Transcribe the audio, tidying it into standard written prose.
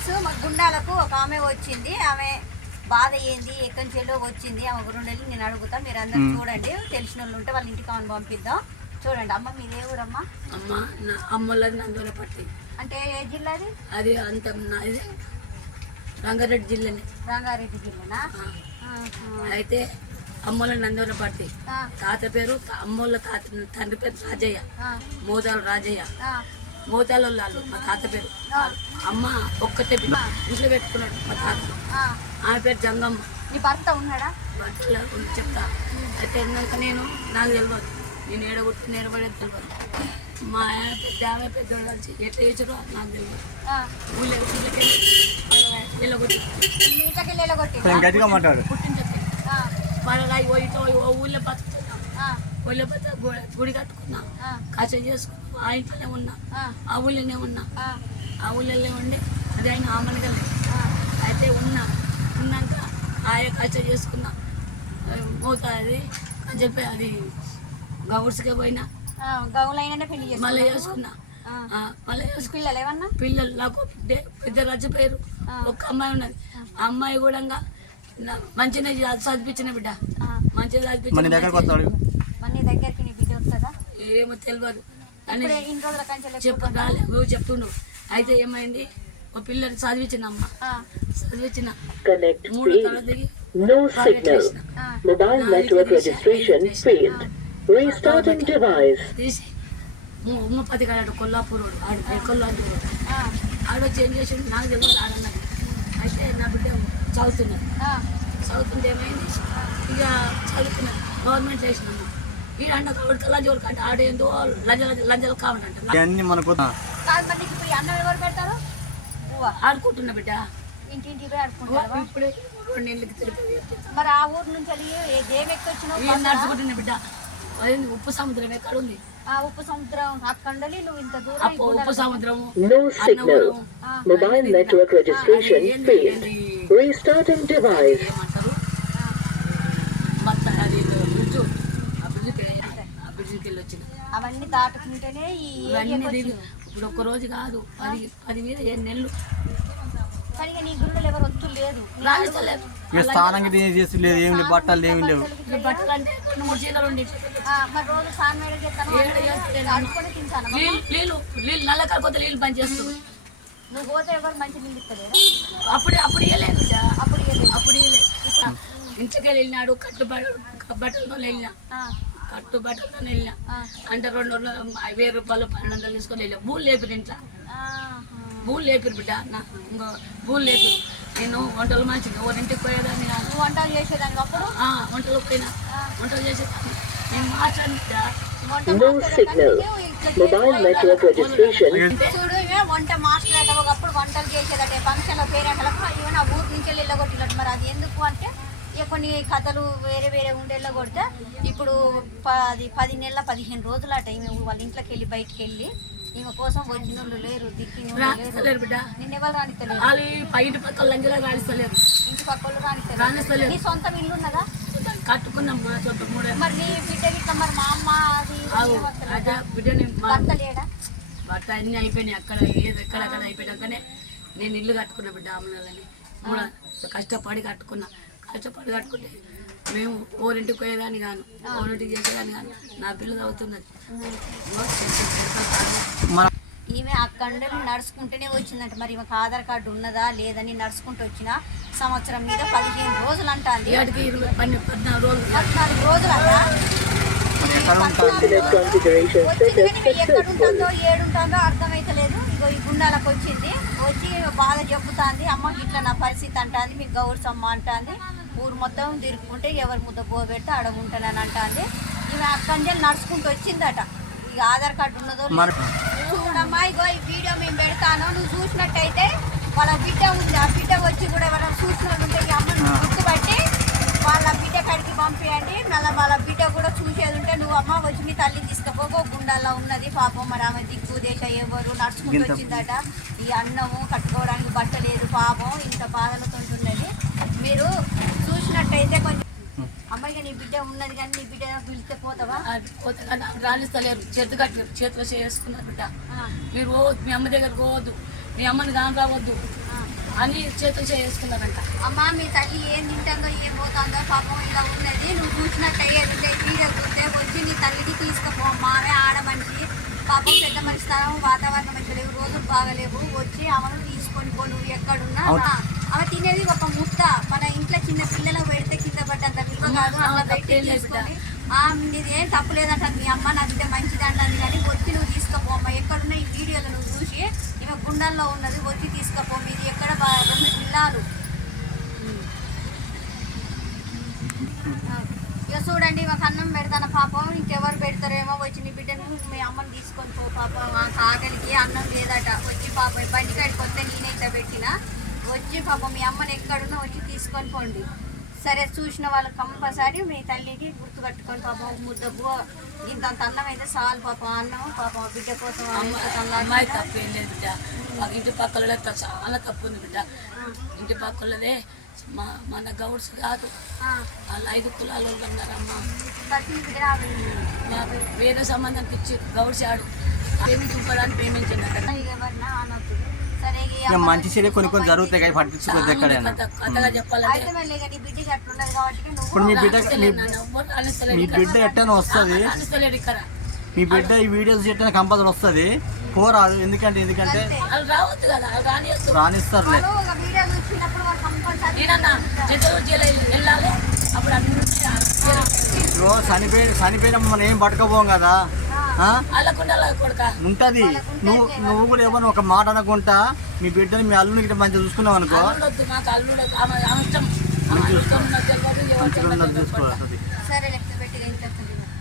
Friends మా గుండాలకు ఒక ఆమె వచ్చింది. ఆమె బాధ ఏంది, ఎక్కడి నుంచో వచ్చింది, ఆమె గురుండెళ్ళి నేను అడుగుతా. మీరు అందరూ చూడండి, తెలిసిన వాళ్ళు ఉంటే వాళ్ళ ఇంటికి ఆమెను పంపిద్దాం. చూడండి అమ్మ, మీరు ఏ ఊరమ్మా? అమ్మ అమ్మలది నందూరపట్టి. అంటే ఏ జిల్లా అది? అది అంత ఇది రంగారెడ్డి జిల్లానే. రంగారెడ్డి జిల్లానా? అయితే అమ్మల నందూరపట్టి. తాత పేరు అమ్మోళ్ళ తాత, తండ్రి పేరు రాజయ్య, మోదాలు రాజయ్య. మోతాల వాళ్ళు మా తాత పేరు. అమ్మ ఒక్కతే ఇంట్లో పెట్టుకున్నాడు మా తాత. ఆమె పేరు జంగమ్మ. నీ భర్త ఉన్నాడా? భర్తలో చెప్తా. అయితే ఏంటంటే నాకు తెలియదు, నేను ఏడగొట్టి నేడబడేది తెలియదు. మా ఆయన పెద్ద ఆమె పెద్దోడు కలిసి ఎట్లా చేసారో నాకు తెలియదు. ఊళ్ళో పడరాయి ఊళ్ళో బతుకుతున్నా. ఊళ్ళో బతుకు గుడి కట్టుకున్నా, కష చేసుకున్నా. ఆ ఇంట్లోనే ఉన్నా, ఆ ఊళ్ళోనే ఉన్నా. ఆ ఊళ్ళో ఉండి అది ఆయన ఆమనిగా లేదు. అయితే ఉన్నాక ఆయా కష చేసుకున్నా. పోతుంది అని చెప్పి అది గౌడ్స్కే పోయినా. మళ్ళీ చేసుకున్నా. మళ్ళీ పిల్లలు ఏమన్నా పిల్లలు నాకు ఇద్దరు రచ్చిపోయారు. ఒక అమ్మాయి ఉన్నది. ఆ అమ్మాయి కూడా మంచిగా చదివించిన బిడ్డ, మంచిగా చదివించిన. ఏమో తెలియదు అని చెప్పు రాలే, నువ్వు చెప్తున్నావు. అయితే ఏమైంది, ఒక పిల్లలు చదివించిన అమ్మ, చదివించిన 3 తరగతి దిగి తీసి ఉమ్మపతి కాడు కొల్లాపూర్ కొల్లాపూర్ ఆడొచ్చి ఏం చేసి నాకు తెలియదు ఆడన్నది. అయితే నా బిడ్డ చదువుతుంటే ఏమైంది, ఇక చదువుకున్నది గవర్నమెంట్ వేసినమ్మ. ఈ అన్న కాబట్టి లంజోలు కంటే ఆడేందో లంజలు కావాలంట. ఆడుకుంటున్నా బిడ్డ, ఇంటింటికి ఆడుకుంటారు. ఇప్పుడే 2 నెలలకి తెలిపి మరి ఆ ఊరు నుంచి నడుచుకుంటున్నా బిడ్డ. ఉప్పు సముద్రం ఎక్కడ ఉంది? ఉప్పు సముద్రం అక్కడ నువ్వు ఇంత దూరం. ఉప్పు సముద్రం ఏమంటారు, బ్రిడ్జికి వెళ్ళి వచ్చిన. అవన్నీ దాటుకుంటేనే ఇప్పుడు ఒక్క రోజు కాదు, 10 మీద 7 నెలలు. నీ గురువులు ఎవరు వస్తు లేదు, స్థానంగా చేస్తలేదు, ఏమి లేవు, బట్టలు ఏమి లేవు. బట్టలు అంటే 2, 3 చీరలు ఉండి రోజు స్నానం నీళ్ళు నల్ల కాకపోతే నీళ్ళు పని చేస్తుంది. నువ్వు పోతే ఎవరు మంచి నీళ్ళు ఇస్తలేదు. అప్పుడు ఇవ్వలేదు, అప్పుడు ఇవ్వలేదు. ఇంటికి వెళ్ళినాడు, బట్టలతో వెళ్ళినా, బట్టలతో వెళ్ళినా. అంటే 2,000 రూపాయలు 1,200 తీసుకొని వెళ్ళా. భూలు లేపిరు ఇంట్లో, భూలు లేపిరు బిడ్డ. భూలు లేపిరు. నేను వంటలు మంచిగా ఇంటికి పోయేదాన్ని కాదు. వంటలు చేసేదాన్ని అప్పుడు? వంటలు పోయినా, వంటలు చేసేదాన్ని. నేను మాట్లాడినా చూడు, వంట మాట్లాడట ఒకప్పుడు వంటలు చేసేదట ఫంక్షన్లో పేరెంట్లకు. ఇవన్న ఊరు నుంచి వెళ్ళగొట్టినట్టు. మరి అది ఎందుకు అంటే కొన్ని కథలు వేరే వేరే ఉండేలా కొడితే ఇప్పుడు 10 నెలల 15 రోజులు అట వాళ్ళ ఇంట్లోకి వెళ్ళి బయటికి వెళ్ళి ఈమె కోసం వచ్చినోళ్ళు లేరు, రాణిస్తలేరు బిడ్డ. నిన్నెవరు రాణిస్తలేరు, ఇంటి పక్కల లంజలో రాణిస్తలేరు, ఇంటి పక్కలు రాణిస్తలేరు. నీ సొంతం ఇల్లు ఉన్నదా? కట్టుకున్నాం మరి నీ బిడ్డ గిట్ల మరి మా అమ్మ అది బిడ్డని భర్త లేడా? భర్త అన్ని అయిపోయినాయి. ఎక్కడక్కడ అయిపోయాకనే నేను ఇల్లు కట్టుకున్నా బిడ్డ. అమ్మలని కూడా కష్టపడి కట్టుకుంటే మేము ఓరింటికి పోయేదాన్ని కాను, ఓరింటికి చేసేదాన్ని కాను. నా పిల్ల చదువుతున్నది. ఈమె అక్కడ నడుచుకుంటూనే వచ్చిందంట. మరి ఈమెకు ఆధార్ కార్డు ఉన్నదా లేదని నడుచుకుంటూ వచ్చిన సంవత్సరం మీద 15 రోజులు అంటుంది. 14 రోజులు అంట. ఎక్కడుంటుందో ఏడుంటుందో అర్థమైతలేదు. ఇగో ఈ గుండాలకు వచ్చి బాధ చెప్పుతుంది. అమ్మకి ఇట్లా నా పరిస్థితి అంటుంది, మీకు గౌడ్స్ అమ్మ అంటుంది. ఊరు మొత్తం తిరుక్కుంటే ఎవరి ముద్ద పోబెడితే అడగుంటానని అంటుంది. ఈమె అక్కడి నడుచుకుంటూ వచ్చిందట. ఇక ఆధార్ కార్డు ఉన్నదో చూడమ్మా, ఇగో ఈ వీడియో మేము పెడతాను. నువ్వు చూసినట్టయితే వాళ్ళ బిడ్డ ఉంది. ఆ బిడ్డ వచ్చి కూడా ఎవరైనా చూసిన వాళ్ళు ఉంటే ఈ అమ్మని గుర్తుపట్టి వాళ్ళ బిడ్డ కాడికి పంపించండి. మళ్ళీ వాళ్ళ బిడ్డ కూడా చూసేది ఉంటే నువ్వు అమ్మ వచ్చి మీ తల్లిని తీసుకుపోగో, గుండాల్లో ఉన్నది పాపం. మరి ఆమె దిక్కు దేశ ఎవరు నడుచుకుంటూ వచ్చిందట. ఈ అన్నము కట్టుకోవడానికి బట్ట లేదు పాపం, ఇంత బాధలతో ఉంటున్నది. మీరు చూసినట్టయితే కొంచెం అమ్మాయిగా నీ బిడ్డ ఉన్నది కానీ నీ బిడ్డ పిలిస్తే పోతావా? రాణిస్తలేరు, చేతిలో చేసుకున్నారు బిడ్డ. మీరు మీ అమ్మ దగ్గర పోవద్దు, మీ అమ్మని కాని రావద్దు. అని చేతులు చేసుకున్నారంట. అమ్మ మీ తల్లి ఏం తింటుందో ఏం పోతుందో పాపం ఇలా ఉన్నది. నువ్వు చూసినట్టు అయ్యేది ఉంటే వీడియో చూస్తే వచ్చి నీ తల్లికి తీసుకుపో. మావే ఆడ మనిషి పాపం పెద్ద మనిషి స్థానం వాతావరణం మంచి లేవు, రోజులు బాగలేవు. వచ్చి ఆమెను తీసుకొని పో. నువ్వు ఎక్కడున్నా ఆమె తినేది ఒక ముద్ద. మన ఇంట్లో చిన్న పిల్లలకు పెడితే కింద పడ్డంత విలువ కాదు. అలా పెట్టి తీసుకొని నీదేం తప్పులేదంట. మీ అమ్మ నా బిడ్డ మంచిది అంటుంది కానీ వచ్చి నువ్వు తీసుకుపోమ్మ. ఎక్కడున్నా ఈ వీడియోలో నువ్వు చూసి ఈమె గుండెల్లో ఉన్నది వచ్చి తీసుకుపో. మీది ఎక్కడ 2 పిల్లలు. ఇక చూడండి ఒక అన్నం పెడతాను పాపం. ఇంకెవరు పెడతారేమో. వచ్చి నీ బిడ్డను మీ అమ్మని తీసుకొని పో పాపం. మాకు ఆకలికి అన్నం లేదట. వచ్చి పాపం బండి కాడికి వస్తే నేనైతే పెట్టిన. వచ్చి పాపం మీ అమ్మని ఎక్కడున్నా వచ్చి తీసుకొని పోండి. సరే చూసిన వాళ్ళు కంపల్సరీ మీ తల్లికి గుర్తు కట్టుకొని పాపం ముద్ద ఇంత అన్నం అయితే చాలు పాపం. అన్నం పాపం బిడ్డ కోసం అమ్మాయి తప్పు ఏం లేదు బిడ్డ. మాకు ఇంటి పక్కల చాలా తప్పు ఉంది బిడ్డ. ఇంటి పక్కలదే మన గౌడ్స్ కాదు, వాళ్ళు 5 కులాలు ఉన్నారమ్మా. మాకు వేరే సంబంధానికి ఇచ్చి గౌడ్స్ ఆడు ప్రేమించుకోవడానికి ప్రేమించండి. ఎవరినా అనొద్దు. సరే మంచి చెడు కొన్ని జరుగుతాయి కానీ పట్టించుకోవద్దు ఎక్కడైనా. కథగా చెప్పాలంటే బిడ్డకి అట్లున్నది కాబట్టి ఇప్పుడు మీ బిడ్డ ఎట్టనే వస్తుంది. మీ బిడ్డ ఈ వీడియోస్ ఎట్టనే కంపల్సరీ వస్తుంది. పోరాదు. ఎందుకంటే వాళ్ళు రావద్దు కదా, వాళ్ళు రానిస్తారులే. వీడియో చూసినప్పుడు నేనన్నా వెళ్ళాలి. అప్పుడు ఇప్పుడు చనిపోయిన మనం ఏం పట్టుకోపోం కదా. ఉంటది. నువ్వు కూడా ఏమన్నా ఒక మాట అనుకుంటా మీ బిడ్డని మీ అల్లుని గిట్ట మంచిగా చూసుకున్నావు అనుకో. సరేలే.